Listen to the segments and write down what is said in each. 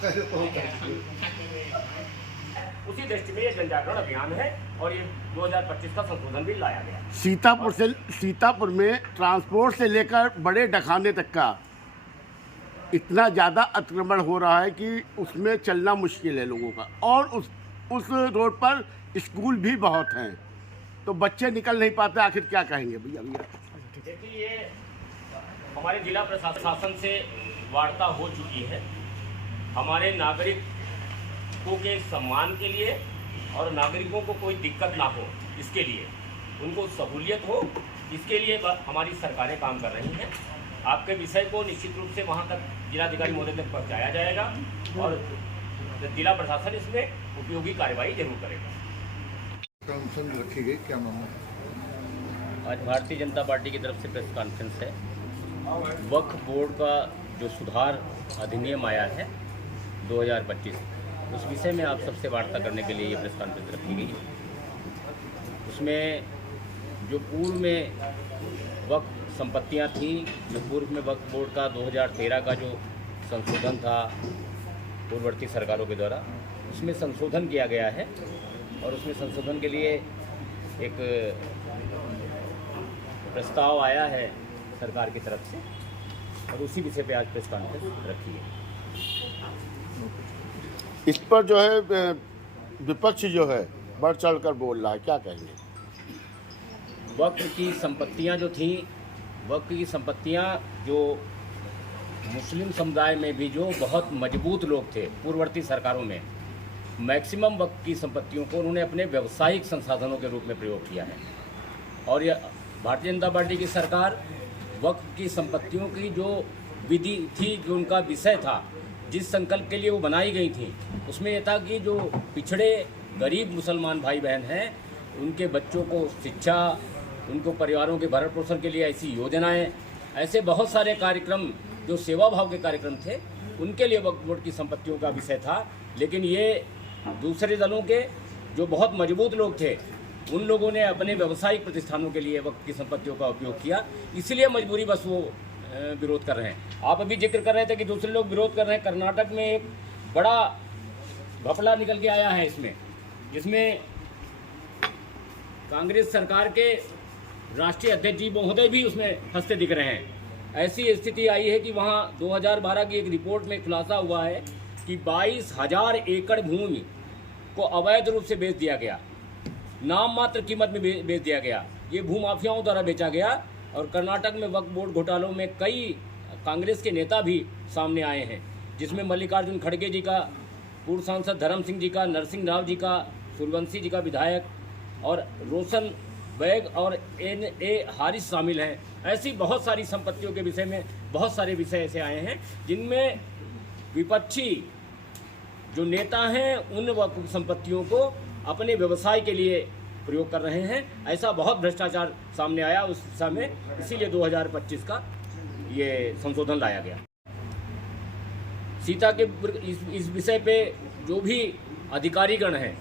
उसी दृष्टि में ये जन जागरण अभियान है और ये 2025 का संशोधन भी लाया गया। सीतापुर में ट्रांसपोर्ट से लेकर बड़े डखाने तक का इतना ज़्यादा अतिक्रमण हो रहा है कि उसमें चलना मुश्किल है लोगों का, और उस रोड पर स्कूल भी बहुत हैं, तो बच्चे निकल नहीं पाते। आखिर क्या कहेंगे भैया? देखिए, ये हमारे जिला प्रशासन से वार्ता हो चुकी है। हमारे नागरिकों के सम्मान के लिए और नागरिकों को कोई दिक्कत ना हो, इसके लिए उनको सहूलियत हो, इसके लिए हमारी सरकारें काम कर रही हैं। आपके विषय को निश्चित रूप से वहां तक जिलाधिकारी महोदय तक पहुंचाया जाएगा और जिला प्रशासन इसमें उपयोगी कार्रवाई जरूर करेगा। रखी गई, क्या मामला? आज भारतीय जनता पार्टी की तरफ से प्रेस कॉन्फ्रेंस है। वक्फ बोर्ड का जो सुधार अधिनियम आया है 2025, उस विषय में आप सबसे वार्ता करने के लिए ये प्रेस कॉन्फ्रेंस रखी गई है। उसमें जो पूर्व में वक्फ संपत्तियां थी, जो पूर्व में वक्फ बोर्ड का 2013 का जो संशोधन था पूर्ववर्ती सरकारों के द्वारा, उसमें संशोधन किया गया है और उसमें संशोधन के लिए एक प्रस्ताव आया है सरकार की तरफ से और उसी विषय पे आज प्रेस कॉन्फ्रेंस रखी है। इस पर जो है विपक्ष जो है बढ़ चढ़ कर बोल रहा है, क्या कहेंगे? वक्फ की संपत्तियां जो थी, वक्फ की संपत्तियां जो मुस्लिम समुदाय में भी जो बहुत मजबूत लोग थे पूर्ववर्ती सरकारों में, मैक्सिमम वक्फ की संपत्तियों को उन्होंने अपने व्यावसायिक संसाधनों के रूप में प्रयोग किया है। और यह भारतीय जनता पार्टी की सरकार वक्फ की संपत्तियों की जो विधि थी, जो उनका विषय था, जिस संकल्प के लिए वो बनाई गई थी, उसमें यह था कि जो पिछड़े गरीब मुसलमान भाई बहन हैं, उनके बच्चों को शिक्षा, उनको परिवारों के भरण पोषण के लिए ऐसी योजनाएं, ऐसे बहुत सारे कार्यक्रम जो सेवा भाव के कार्यक्रम थे, उनके लिए वक्फ बोर्ड की संपत्तियों का विषय था। लेकिन ये दूसरे दलों के जो बहुत मजबूत लोग थे, उन लोगों ने अपने व्यावसायिक प्रतिष्ठानों के लिए वक्फ की संपत्तियों का उपयोग किया, इसलिए मजबूरी बस वो विरोध कर रहे हैं। आप अभी जिक्र कर रहे थे कि दूसरे लोग विरोध कर रहे हैं। कर्नाटक में एक बड़ा घपला निकल के आया है इसमें, जिसमें कांग्रेस सरकार के राष्ट्रीय अध्यक्ष जी महोदय भी उसमें फंसते दिख रहे हैं। ऐसी स्थिति आई है कि वहाँ 2012 की एक रिपोर्ट में खुलासा हुआ है कि 22,000 एकड़ भूमि को अवैध रूप से बेच दिया गया, नाम मात्र कीमत में बेच दिया गया। ये भूमाफियाओं द्वारा बेचा गया और कर्नाटक में वक्फ बोर्ड घोटालों में कई कांग्रेस के नेता भी सामने आए हैं, जिसमें मल्लिकार्जुन खड़गे जी का, पूर्व सांसद धर्म सिंह जी का, नरसिंह राव जी का, सूर्यवंशी जी का विधायक और रोशन बैग और N.A. हारिस शामिल हैं। ऐसी बहुत सारी संपत्तियों के विषय में बहुत सारे विषय ऐसे आए हैं जिनमें विपक्षी जो नेता हैं उन वक्फ संपत्तियों को अपने व्यवसाय के लिए प्रयोग कर रहे हैं। ऐसा बहुत भ्रष्टाचार सामने आया उस दिशा में, इसीलिए 2025 का ये संशोधन लाया गया। सीता के इस विषय पे जो भी अधिकारीगण हैं,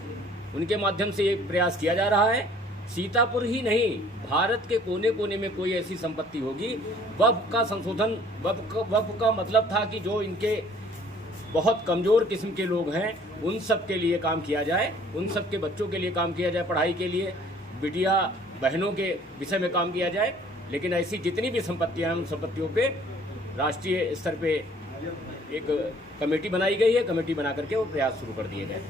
उनके माध्यम से ये प्रयास किया जा रहा है। सीतापुर ही नहीं, भारत के कोने कोने में कोई ऐसी संपत्ति होगी, वक्फ का संशोधन, वक्फ का मतलब था कि जो इनके बहुत कमज़ोर किस्म के लोग हैं, उन सब के लिए काम किया जाए, उन सब के बच्चों के लिए काम किया जाए, पढ़ाई के लिए, बिटिया बहनों के विषय में काम किया जाए। लेकिन ऐसी जितनी भी संपत्तियां हैं, उन संपत्तियों पे राष्ट्रीय स्तर पे एक कमेटी बनाई गई है। कमेटी बना करके वो प्रयास शुरू कर दिए गए।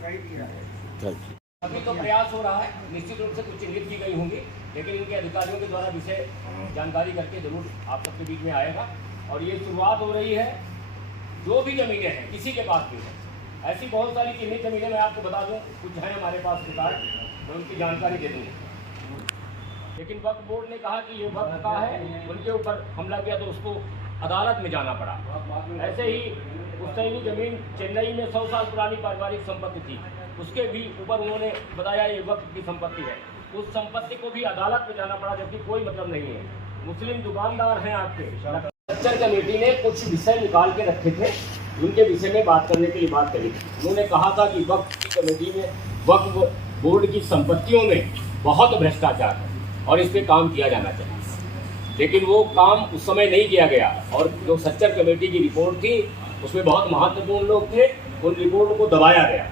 अभी तो प्रयास हो रहा है, निश्चित रूप से कुछ चिन्हित की गई होंगी, लेकिन इनके अधिकारियों के द्वारा विषय जानकारी करके जरूर आप सबके बीच में आएगा। और ये शुरुआत हो रही है, जो भी ज़मीनें हैं किसी के पास भी है, ऐसी बहुत सारी चिन्हित ज़मीनें मैं आपको बता दूं, कुछ हैं हमारे पास रिकॉर्ड, मैं उनकी जानकारी दे दूँगा। लेकिन वक्फ बोर्ड ने कहा कि ये वक्फ का है, उनके ऊपर हमला किया तो उसको अदालत में जाना पड़ा। ऐसे ही पुश्तैनी ज़मीन चेन्नई में 100 साल पुरानी पारिवारिक संपत्ति थी, उसके भी ऊपर उन्होंने बताया ये वक्फ की संपत्ति है, उस संपत्ति को भी अदालत में जाना पड़ा, जबकि कोई मतलब नहीं है। मुस्लिम दुकानदार हैं आपके, स्ट्रक्चर कमेटी ने कुछ विषय निकाल के रखे थे, उनके विषय में बात करने के लिए बात करी। उन्होंने कहा था कि वक्फ की कमेटी में, वक्फ बोर्ड की संपत्तियों में बहुत भ्रष्टाचार है और इस पर काम किया जाना चाहिए, लेकिन वो काम उस समय नहीं किया गया। और जो स्ट्रक्चर कमेटी की रिपोर्ट थी, उसमें बहुत महत्वपूर्ण लोग थे, उन रिपोर्टों को दबाया गया।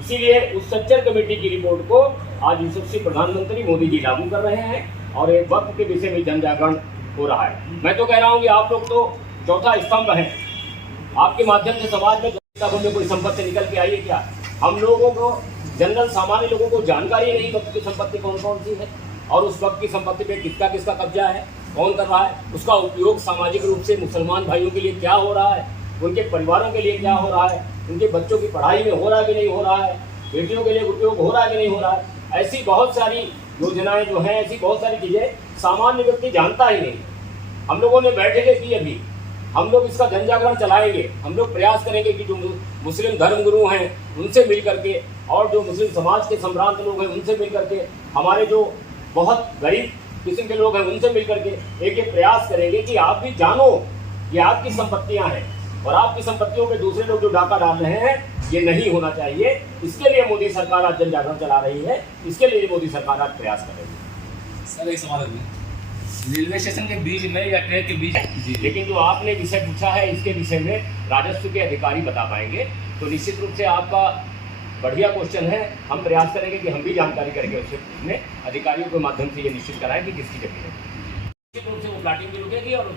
इसीलिए उस सच्चर कमेटी की रिपोर्ट को आज यशस्वी प्रधानमंत्री मोदी जी लागू कर रहे हैं और एक वक्त के विषय में जन जागरण हो रहा है। मैं तो कह रहा हूँ कि आप लोग तो चौथा स्तंभ हैं। आपके माध्यम से समाज में कोई संपत्ति निकल के आई है क्या? हम लोगों को, जनरल सामान्य लोगों को जानकारी नहीं वक्त की संपत्ति कौन कौन सी है और उस वक्त की संपत्ति पे किसका किसका कब्जा है, कौन कर रहा है, उसका उपयोग सामाजिक रूप से मुसलमान भाइयों के लिए क्या हो रहा है, उनके परिवारों के लिए क्या हो रहा है, उनके बच्चों की पढ़ाई में हो रहा है कि नहीं हो रहा है, बेटियों के लिए उपयोग हो रहा है कि नहीं हो रहा है। ऐसी बहुत सारी योजनाएं जो हैं, ऐसी बहुत सारी चीज़ें सामान्य व्यक्ति जानता ही नहीं। हम लोगों ने बैठे की अभी हम लोग इसका जन जागरण चलाएंगे। हम लोग प्रयास करेंगे कि जो मुस्लिम धर्मगुरु हैं उनसे मिल करके और जो मुस्लिम समाज के सम्भ्रांत लोग हैं उनसे मिल करके, हमारे जो बहुत गरीब किस्म के लोग हैं उनसे मिल करके एक प्रयास करेंगे कि आप भी जानो कि आपकी संपत्तियां हैं और आपकी संपत्तियों पे दूसरे लोग जो डाका डाल रहे हैं, ये नहीं होना चाहिए। इसके लिए मोदी सरकार आज जन जागरण चला रही है, इसके लिए मोदी सरकार आज प्रयास कर रही है। सर एक सवाल है, रेलवे स्टेशन के बीच में या ट्रेन के बीच जी, लेकिन जो आपने विषय पूछा है इसके विषय में राजस्व के अधिकारी बता पाएंगे। तो निश्चित रूप से आपका बढ़िया क्वेश्चन है। हम प्रयास करेंगे कि हम भी जानकारी करके उसमें अधिकारियों के माध्यम से ये निश्चित कराएं कि किसकी जमीन है। निश्चित रूप से वो प्लाटिंग भी रुकेगी और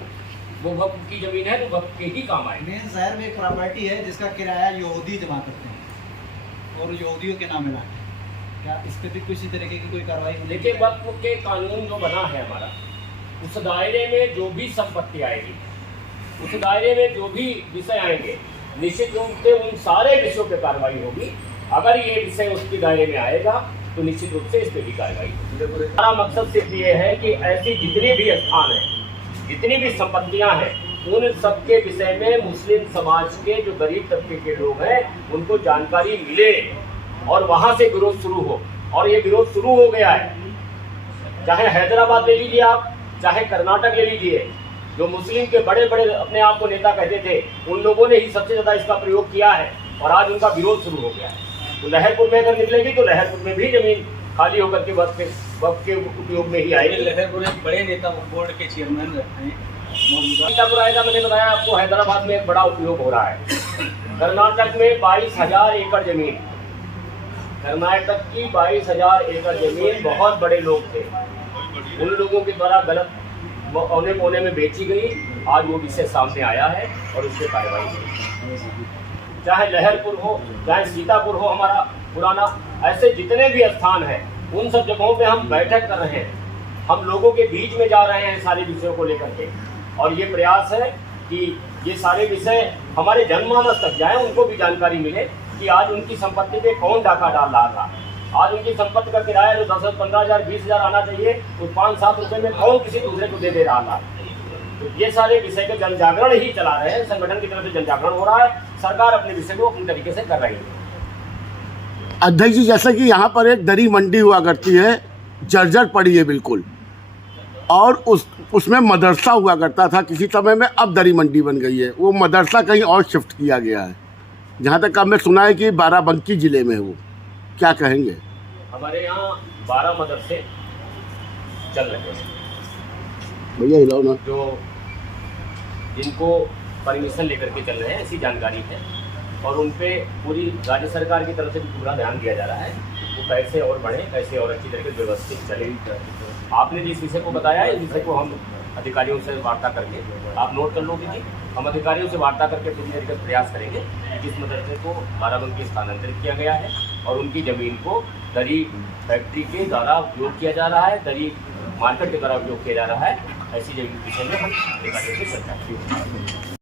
वो वक्त की जमीन है तो वक्त के ही काम आएगी। मेन शहर में एक प्रॉपर्टी है जिसका किराया यहूदी जमा करते हैं और यहूदियों के नाम मिला है। क्या इस पर भी किसी तरीके की कोई कार्रवाई? देखिए, वक्फ के कानून जो बना है हमारा, उस दायरे में जो भी संपत्ति आएगी, उस दायरे में जो भी विषय आएंगे, निश्चित रूप से उन सारे विषयों पर कार्रवाई होगी। अगर ये विषय उसके दायरे में आएगा तो निश्चित रूप से इस पर भी कार्रवाई होगी। हमारा मकसद सिर्फ ये है कि ऐसी जितनी भी स्थान है, जितनी भी संपत्तियां हैं, उन सबके विषय में मुस्लिम समाज के जो गरीब तबके के लोग हैं उनको जानकारी मिले और वहां से विरोध शुरू हो। और ये विरोध शुरू हो गया है। चाहे हैदराबाद ले लीजिए आप, चाहे कर्नाटक ले लीजिए, जो मुस्लिम के बड़े बड़े अपने आप को नेता कहते थे, उन लोगों ने ही सबसे ज्यादा इसका प्रयोग किया है और आज उनका विरोध शुरू हो गया है। तो लहरपुर में अगर निकलेगी तो लहरपुर में भी जमीन खाली होकर के वक्त के उपयोग में ही आएगी। लहरपुर एक बड़े नेता बोर्ड के चेयरमैन रहते हैं सीतापुर आएगा, मैंने बताया आपको, हैदराबाद में एक बड़ा उपयोग हो रहा है। कर्नाटक में 22,000 एकड़ जमीन, कर्नाटक की 22,000 एकड़ जमीन बहुत बड़े लोग थे, उन लोगों के द्वारा गलत औने कोने में बेची गई। आज वो विषय सामने आया है और उस पर कार्रवाई हुई। चाहे लहरपुर हो, चाहे सीतापुर हो, हमारा पुराना, ऐसे जितने भी स्थान हैं उन सब जगहों पे हम बैठक कर रहे हैं। हम लोगों के बीच में जा रहे हैं सारे विषयों को लेकर के और ये प्रयास है कि ये सारे विषय हमारे जनमानस तक जाएं, उनको भी जानकारी मिले कि आज उनकी संपत्ति पे कौन डाका डाल रहा था। आज उनकी संपत्ति का किराया जो 10,000, 15,000, 20,000 आना चाहिए, वो 5-7 रुपये में कौन किसी दूसरे को दे रहा था। तो ये सारे विषय के जन जागरण ही चला रहे हैं, संगठन की तरफ से जन जागरण हो रहा है, सरकार अपने विषय को अपने तरीके से कर रही है। अध्यक्ष जी, जैसा कि यहाँ पर एक दरी मंडी हुआ करती है, जर्जर पड़ी है बिल्कुल, और उसमें मदरसा हुआ करता था किसी समय में, अब दरी मंडी बन गई है। वो मदरसा कहीं और शिफ्ट किया गया है, जहाँ तक हमने सुना है कि बाराबंकी ज़िले में है वो। क्या कहेंगे? हमारे यहाँ 12 मदरसे चल रहे हैं भैया, हिलाओ ना। जो जिनको परमिशन लेकर के चल रहे हैं, ऐसी जानकारी है और उन पे पूरी राज्य सरकार की तरफ से भी पूरा ध्यान दिया जा रहा है। वो कैसे और बढ़े, कैसे और अच्छी तरीके से व्यवस्थित चले। आपने जिस विषय को बताया है, इस विषय को हम अधिकारियों से वार्ता करके, आप नोट कर लो दीजिए, हम अधिकारियों से वार्ता करके पूरी तरीके से प्रयास करेंगे जिस मदरसे को बाराबंकी स्थानांतरित किया गया है और उनकी ज़मीन को दरी फैक्ट्री के द्वारा उपयोग किया जा रहा है, दरी मार्केट के द्वारा उपयोग किया जा रहा है, ऐसी जमीन विषय में हम अधिकारियों से चर्चा करेंगे।